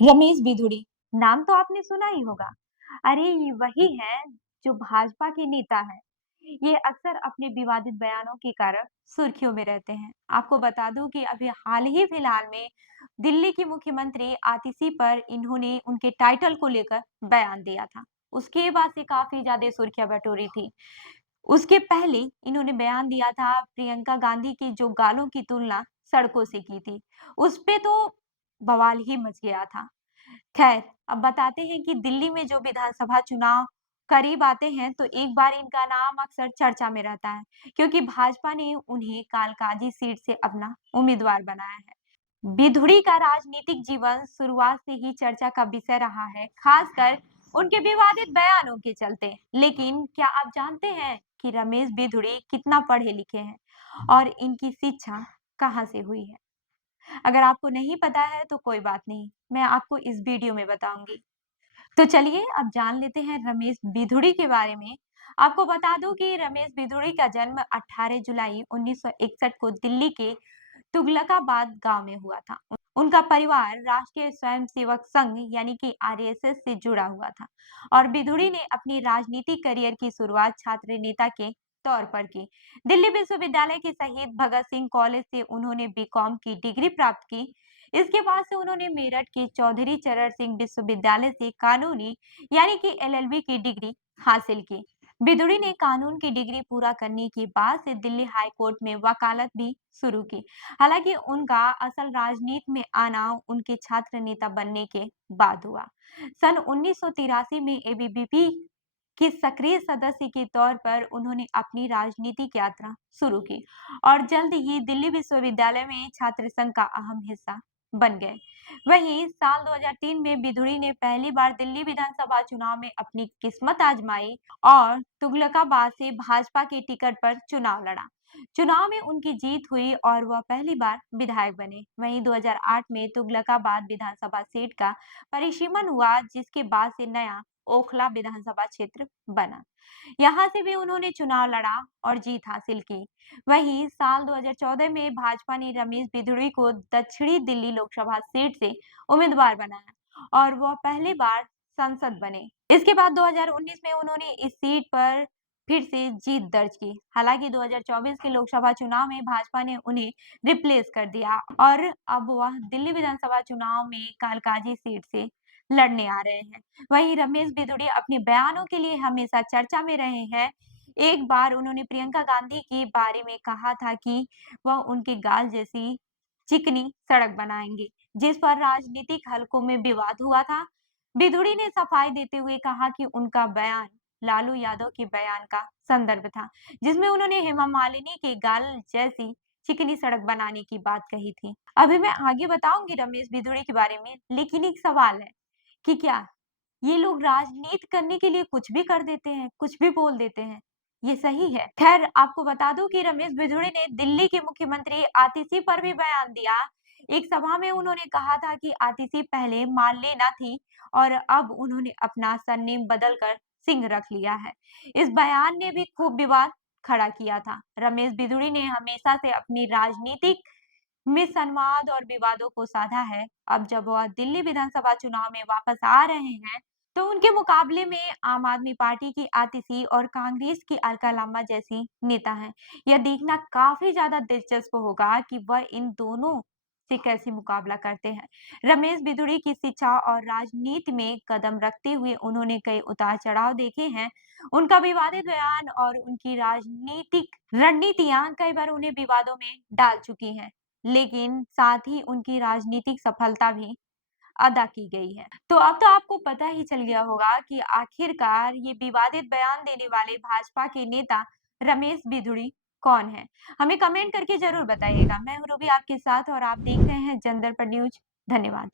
रमेश बिधूड़ी, नाम तो आपने सुना ही होगा। अरे ये वही हैं जो भाजपा के नेता हैं। ये अक्सर अपने विवादित बयानों के कारण सुर्खियों में रहते हैं। आपको बता दूं कि अभी हाल ही फिलहाल में दिल्ली की मुख्यमंत्री आतिशी पर इन्होंने उनके टाइटल को लेकर बयान दिया था। उसके बाद से काफी ज्यादा सुर्खियां बटोरी थी। उसके पहले इन्होंने बयान दिया था प्रियंका गांधी की जो गालों की तुलना सड़कों से की थी। उस पे तो बवाल ही मच गया था। खैर, अब बताते हैं कि दिल्ली में जो विधानसभा चुनाव करीब आते हैं तो एक बार इनका नाम अक्सर चर्चा में रहता है, क्योंकि भाजपा ने उन्हें कालकाजी सीट से अपना उम्मीदवार बनाया है। बिधुड़ी का राजनीतिक जीवन शुरुआत से ही चर्चा का विषय रहा है, खासकर उनके विवादित बयानों के चलते। लेकिन क्या आप जानते हैं कि रमेश बिधुड़ी कितना पढ़े लिखे हैं और इनकी शिक्षा कहाँ से हुई है? अगर आपको नहीं पता है तो कोई बात नहीं, मैं आपको इस वीडियो में बताऊंगी। तो चलिए अब जान लेते हैं रमेश बिधुड़ी के बारे में। आपको बता दूं कि रमेश बिधुड़ी का जन्म 18 जुलाई 1961 को दिल्ली के तुगलकाबाद गांव में हुआ था। उनका परिवार राष्ट्रीय स्वयंसेवक संघ यानी कि आरएसएस से जुड़ा हुआ था और बिधुड़ी ने अपनी राजनीतिक करियर की शुरुआत छात्र नेता के तौर पर की। दिल्ली विश्वविद्यालय के शहीद भगत सिंह कॉलेज से उन्होंने बीकॉम की डिग्री प्राप्त की। इसके बाद से उन्होंने मेरठ के चौधरी चरण सिंह विश्वविद्यालय से कानूनी यानी कि एलएलबी की डिग्री हासिल की। बिधुड़ी ने कानून की डिग्री पूरा करने के बाद से दिल्ली हाई कोर्ट में वकालत भी शुरू की। हालांकि उनका असल राजनीति में आना उनके छात्र नेता बनने के बाद हुआ। सन 1983 में एबीवीपी के सक्रिय सदस्य के तौर पर उन्होंने अपनी राजनीतिक यात्रा शुरू की और जल्द ही दिल्ली विश्वविद्यालय में छात्र संघ का अहम हिस्सा बन गए। वहीं साल 2003 में बिधुड़ी ने पहली बार दिल्ली विधानसभा चुनाव में अपनी किस्मत आजमाई और तुगलकाबाद से भाजपा के टिकट पर चुनाव लड़ा। चुनाव में उनकी जीत हुई और वह पहली बार विधायक बने। वहीं 2008 में तुगलकाबाद विधानसभा सीट का परिसीमन हुआ, जिसके बाद से नया ओखला विधानसभा क्षेत्र बना। यहाँ से भी उन्होंने चुनाव लड़ा और जीत हासिल की। वहीं साल 2014 में भाजपा ने रमेश बिधुड़ी को दक्षिणी दिल्ली लोकसभा सीट से उम्मीदवार बनाया और वह पहली बार सांसद बने। इसके बाद 2019 में उन्होंने इस सीट पर फिर से जीत दर्ज की। हालांकि 2024 के लोकसभा चुनाव में भाजपा ने उन्हें रिप्लेस कर दिया और अब वह दिल्ली विधानसभा चुनाव में कालकाजी सीट से लड़ने आ रहे हैं। वहीं रमेश बिधुड़ी अपने बयानों के लिए हमेशा चर्चा में रहे हैं। एक बार उन्होंने प्रियंका गांधी के बारे में कहा था कि वह उनके गाल जैसी चिकनी सड़क बनाएंगे, जिस पर राजनीतिक हलकों में विवाद हुआ था। बिधुड़ी ने सफाई देते हुए कहा कि उनका बयान लालू यादव के बयान का संदर्भ था, जिसमें उन्होंने हेमा मालिनी के गाल जैसी चिकनी सड़क बनाने की बात कही थी। अभी मैं आगे बताऊंगी रमेश बिधुड़ी के बारे में, लेकिन एक सवाल है कि क्या ये लोग राजनीति करने के लिए कुछ भी कर देते हैं, कुछ भी बोल देते हैं? ये सही है? खैर, आपको बता दूं कि रमेश बिधुड़ी ने दिल्ली के मुख्यमंत्री आतिशी पर भी बयान दिया। एक सभा में उन्होंने कहा था कि आतिशी पहले मार्लेना थी और अब उन्होंने अपना सरनेम बदलकर सिंह रख लिया है। इस बयान ने भी खूब विवाद खड़ा किया था। रमेश बिधुड़ी ने हमेशा से अपनी राजनीतिक में संवाद और विवादों को साधा है। अब जब वह दिल्ली विधानसभा चुनाव में वापस आ रहे हैं, तो उनके मुकाबले में आम आदमी पार्टी की आतिशी और कांग्रेस की अलका लांबा जैसी नेता हैं। यह देखना काफी ज्यादा दिलचस्प होगा कि वह इन दोनों से कैसे मुकाबला करते हैं। रमेश बिधुड़ी की शिक्षा और राजनीति में कदम रखते हुए उन्होंने कई उतार चढ़ाव देखे हैं। उनका विवादित बयान और उनकी राजनीतिक रणनीतियां कई बार उन्हें विवादों में डाल चुकी हैं, लेकिन साथ ही उनकी राजनीतिक सफलता भी अदा की गई है। तो अब तो आपको पता ही चल गया होगा कि आखिरकार ये विवादित बयान देने वाले भाजपा के नेता रमेश बिधुड़ी कौन है? हमें कमेंट करके जरूर बताइएगा। मैं हूँ रूबी आपके साथ और आप देख रहे हैं जनदर्पण न्यूज। धन्यवाद।